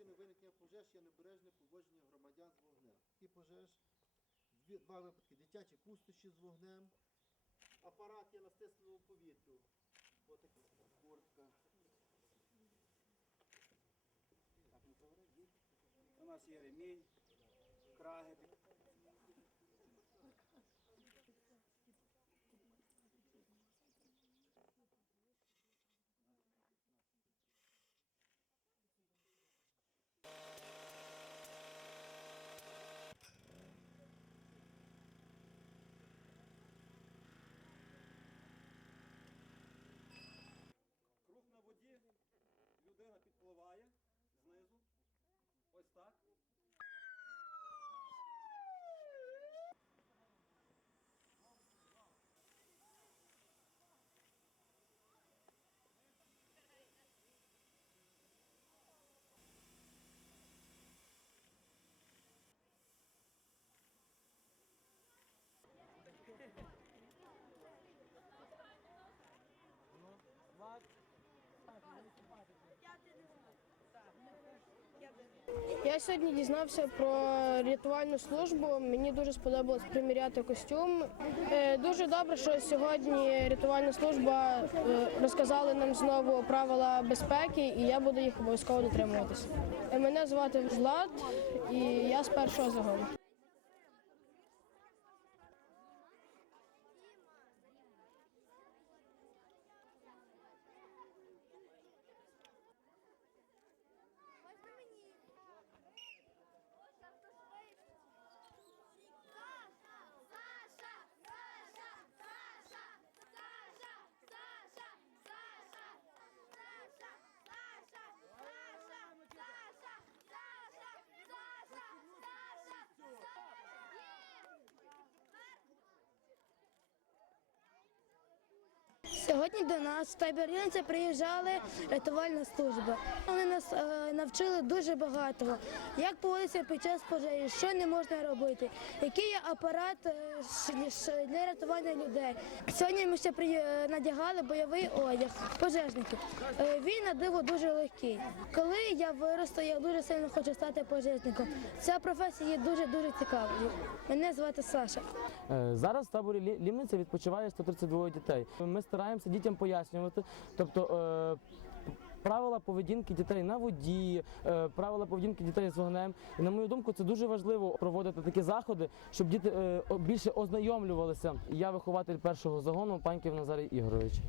причиною виникнення пожеж є небережне поводження громадян з вогнем. І пожеж, дві, два випадки дитячі пустощі з вогнем, апарат є на стисненому повітрю. Отака куртка. Так, У нас є ремінь, краги. Я сьогодні дізнався про рятувальну службу. Мені дуже сподобалось приміряти костюм. Е, Дуже добре, що сьогодні рятувальна служба розказала нам знову правила безпеки, і я буду їх обов'язково дотримуватися. Е, Мене звати Влад, і я з першого загону. Сьогодні до нас в Табіринці приїжджали рятувальна служба. Вони нас е, навчили дуже багато, як поводитися під час пожежі, що не можна робити, який є апарат е, для рятування людей. Сьогодні ми ще при- е, надягали бойовий одяг пожежників. Е, Він на диво дуже легкий. Коли я виросту, я дуже сильно хочу стати пожежником. Ця професія є дуже дуже цікавою. Мене звати Саша. Е, Зараз в таборі Лімниця відпочиває 132 дітей. Ми стараємося дітям пояснювати, тобто е, правила поведінки дітей на воді, е, правила поведінки дітей з вогнем. І на мою думку, це дуже важливо проводити такі заходи, щоб діти е, більше ознайомлювалися. Я вихователь першого загону Паньків Назарій Ігорович.